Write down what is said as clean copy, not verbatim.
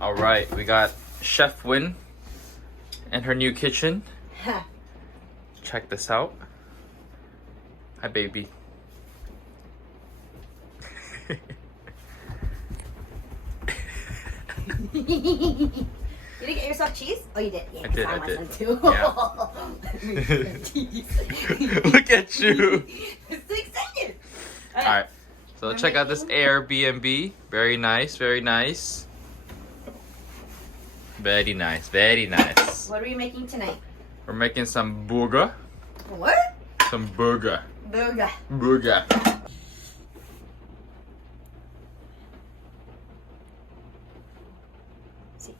All right, we got Chef Win and her new kitchen. Check this out. Hi, baby. You didn't get yourself cheese? Oh, you did. Yeah, I did, I I did. myself too. Look at you. I'm so excited. All right, so check out this Airbnb. Very nice, very nice. Very nice, very nice. What are we making tonight? We're making some burger. What? Some burger. Burger. Burger. See.